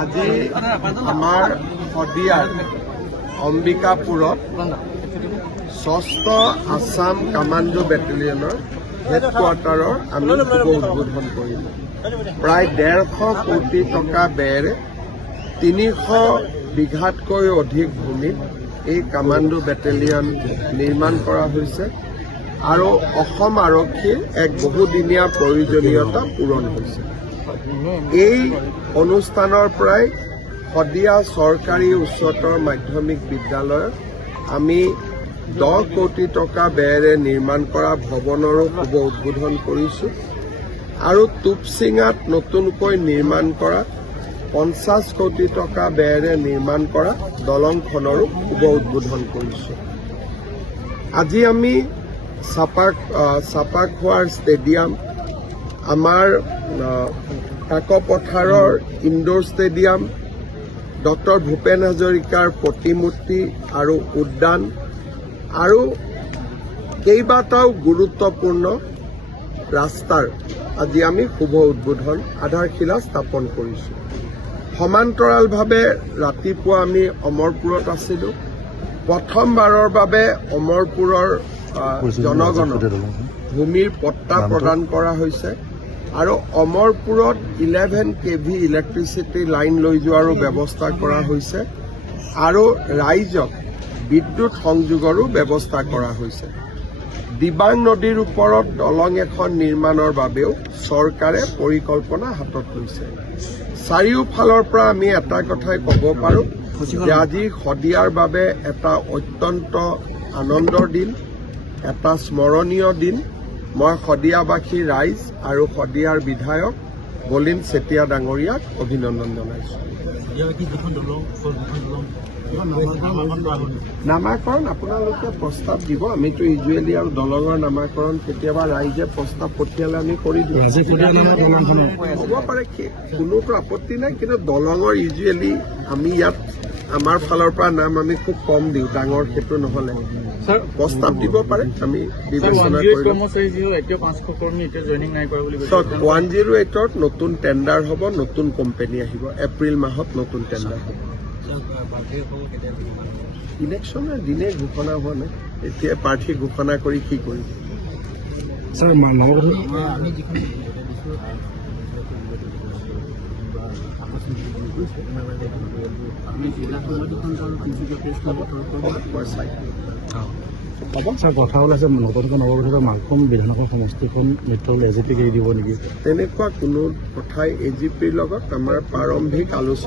আজি আমাৰ শদিয়াৰ অম্বিকাপুৰত ৬ষ্ঠ আছাম কামাণ্ডো বেটেলিয়নৰ হেডকোৱাৰ্টাৰৰ আমি শুভ উদ্বোধন কৰিলোঁ। প্ৰায় ১৫০ কোটি টকা ব্যয়েৰে ৩০০ বিঘাতকৈ অধিক ভূমিত এই কামাণ্ডো বেটেলিয়ন নিৰ্মাণ কৰা হৈছে আৰু অসম আৰক্ষীৰ এক বহুদিনীয়া প্ৰয়োজনীয়তা পূৰণ হৈছে। এই অনুষ্ঠানৰ পৰাই শদিয়া চৰকাৰী উচ্চতৰ মাধ্যমিক বিদ্যালয়ত আমি ১০ কোটি টকা ব্যয়েৰে নিৰ্মাণ কৰা ভৱনৰো শুভ উদ্বোধন কৰিছোঁ আৰু টুপচিঙাত নতুনকৈ নিৰ্মাণ কৰা ৫০ কোটি টকা ব্যয়েৰে নিৰ্মাণ কৰা দলংখনৰো শুভ উদ্বোধন কৰিছোঁ। আজি আমি চাপাখোৱাৰ ষ্টেডিয়াম, আমাৰ কাকপথাৰৰ ইনডোৰ ষ্টেডিয়াম, ডক্টৰ ভূপেন হাজৰিকাৰ প্ৰতিমূৰ্তি আৰু উদ্যান আৰু কেইবাটাও গুৰুত্বপূৰ্ণ ৰাস্তাৰ আজি আমি শুভ উদ্বোধন আধাৰশিলা স্থাপন কৰিছোঁ। সমান্তৰালভাৱে ৰাতিপুৱা আমি অমৰপুৰত আছিলোঁ। প্ৰথমবাৰৰ বাবে অমৰপুৰৰ জনগণক ভূমিৰ পট্টা প্ৰদান কৰা হৈছে আৰু অমৰপুৰত 11 kV ইলেক্ট্ৰিচিটি লাইন লৈ যোৱাৰো ব্যৱস্থা কৰা হৈছে আৰু ৰাইজক বিদ্যুৎ সংযোগৰো ব্যৱস্থা কৰা হৈছে। দিবাং নদীৰ ওপৰত দলং এখন নিৰ্মাণৰ বাবেও চৰকাৰে পৰিকল্পনা হাতত লৈছে। চাৰিওফালৰ পৰা আমি এটা কথাই ক'ব পাৰোঁ যে আজি শদিয়াৰ বাবে এটা অত্যন্ত আনন্দৰ দিন, এটা স্মৰণীয় দিন। মই শদিয়াবাসী ৰাইজ আৰু শদিয়াৰ বিধায়ক বলিন চেতিয়া ডাঙৰীয়াক অভিনন্দন জনাইছোঁ। নামাকৰণ আপোনালোকে প্ৰস্তাৱ দিব, আমিতো ইউজুৱেলি আৰু দলঙৰ নামাকৰণ কেতিয়াবা ৰাইজে প্ৰস্তাৱ পঠিয়ালে আমি কৰি দিওঁ। হ'ব পাৰে, কোনোতো আপত্তি নাই, কিন্তু দলঙৰ ইউজুৱেলি আমি ইয়াত আমাৰ ফালৰ পৰা নাম আমি খুব কম দিওঁ, ডাঙৰ সেইটো নহ'লে প্ৰস্তাৱ দিব পাৰে, আমি বিবেচনা কৰিম। 108ত নতুন টেণ্ডাৰ হ'ব, নতুন কোম্পানী আহিব, এপ্ৰিল মাহত নতুন টেণ্ডাৰ হ'ব। ইলেকশ্যনৰ দিনে ঘোষণা হোৱা নাই, এতিয়া প্ৰাৰ্থী ঘোষণা কৰি কি কৰিম। কথা ওলাইছে নতুনকৈ নৱগঠিত মালখম বিধানসভা সমষ্টিখন নেতৃত্ব এজিপিক এৰি দিব নেকি? তেনেকুৱা কোনো কথাই এজিপিৰ লগত আমাৰ প্ৰাৰম্ভিক আলোচনা